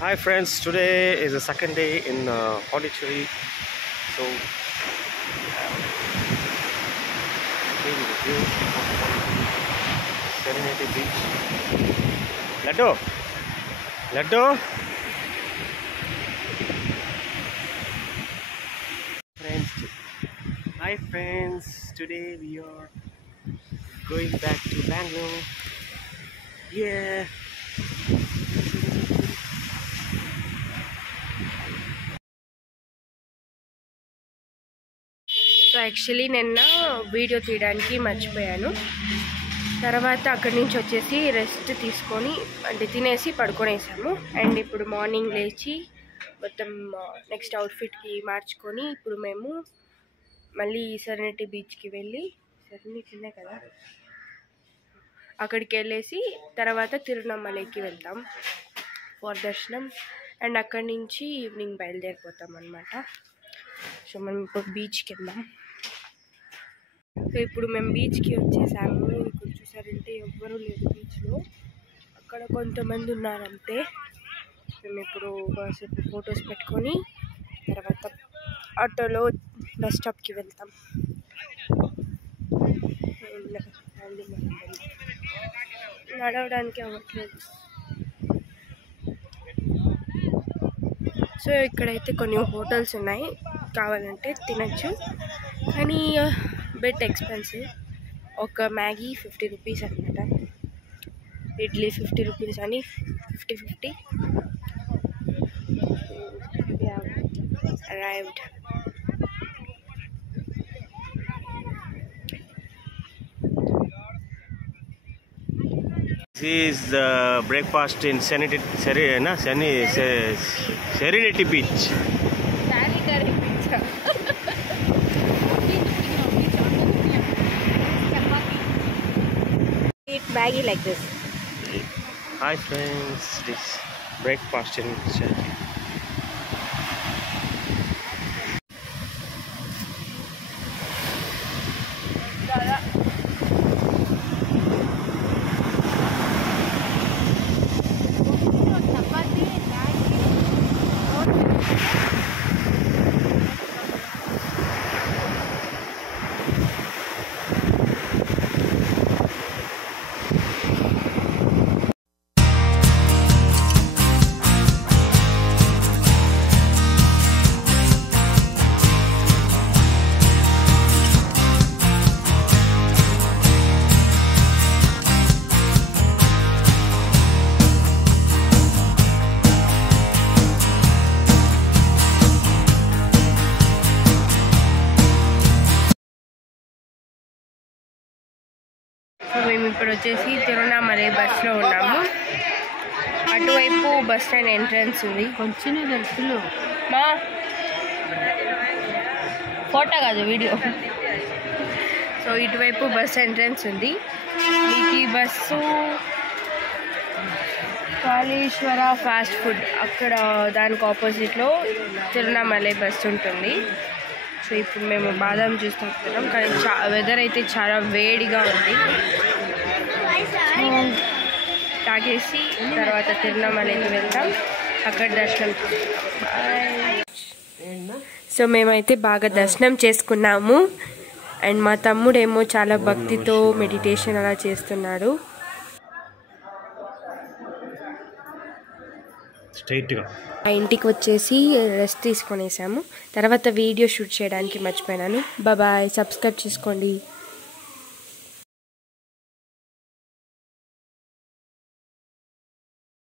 Hi friends, today is the second day in Pondicherry. So, here is the view of Pondicherry, Serenity Beach. Laddo. Friends, hi friends. Today we are going back to Bangalore. Yeah. So actually నిన్న video తీయడానికి మర్చిపోయాను. తర్వాత అక్కడి నుంచి వచ్చేసి rest తీసుకొని అంటే తినేసి పడుకొనేసాము. అండ్ ఇప్పుడు మార్నింగ్ లేచి మొత్తం నెక్స్ట్ అవుట్ఫిట్కి మార్చుకొని ఇప్పుడు మేము మళ్ళీ సెరెనిటీ బీచ్కి వెళ్ళి సెరెనిటీనే కదా అక్కడికి వెళ్ళేసి తర్వాత తిరువణమలైకి వెళ్తాం ఫర్ దర్శనం. అండ్ అక్కడి నుంచి ఈవినింగ్ బయలుదేరిపోతాం అన్నమాట. సో మనం ఇప్పుడు బీచ్కి వెళ్దాం. సో ఇప్పుడు మేము బీచ్కి వచ్చేసాము. ఇక్కడ చూసారంటే ఎవ్వరూ లేదు బీచ్లో, అక్కడ కొంతమంది ఉన్నారంటే. మేము ఇప్పుడు కాసేపు ఫొటోస్ పెట్టుకొని తర్వాత ఆటోలో బస్ స్టాప్కి వెళ్తాం. నడవడానికి అవ్వట్లేదు. సో ఇక్కడైతే కొన్ని హోటల్స్ ఉన్నాయి, కావాలంటే తినచ్చు, కానీ బెట్ ఎక్స్పెన్సివ్. ఒక మ్యాగీ 50 రూపీస్ అనమాట, ఇడ్లీ 50 రూపీస్ అని 50. Arrived. This is the breakfast in Serenity Beach. Eat Maggie like this. Hi friends, this breakfast in Serenity. So మేము ఇప్పుడు వచ్చేసి తిరువణమలై బస్లో ఉన్నాము. అటువైపు బస్ స్టాండ్ ఎంట్రన్స్ ఉంది. కొంచెం తెలుసులు మా ఫోటో కాదు వీడియో. సో ఇటువైపు బస్ ఎంట్రన్స్ ఉంది. మీకు ఈ బస్సు కాళేశ్వర ఫాస్ట్ ఫుడ్ అక్కడ దానికి ఆపోజిట్లో తిరువణమలై బస్సు ఉంటుంది. సో ఇప్పుడు మేము బాదాం జ్యూస్ తాగుతున్నాం, కానీ వెదర్ అయితే చాలా వేడిగా ఉంది. తాగేసి తర్వాత తిరువణమలైకి వెళ్తాం, అక్కడ దర్శనం చేసుకుంటాం. సో మేమైతే బాగా దర్శనం చేసుకున్నాము. అండ్ మా తమ్ముడేమో చాలా భక్తితో మెడిటేషన్ అలా చేస్తున్నాడు. ఆ ఇంటికి వచ్చేసి రెస్ట్ తీసుకొనేసాము. తర్వాత వీడియో షూట్ చేయడానికి మర్చిపోయినాను. బాయ్, సబ్స్క్రైబ్ చేసుకోండి.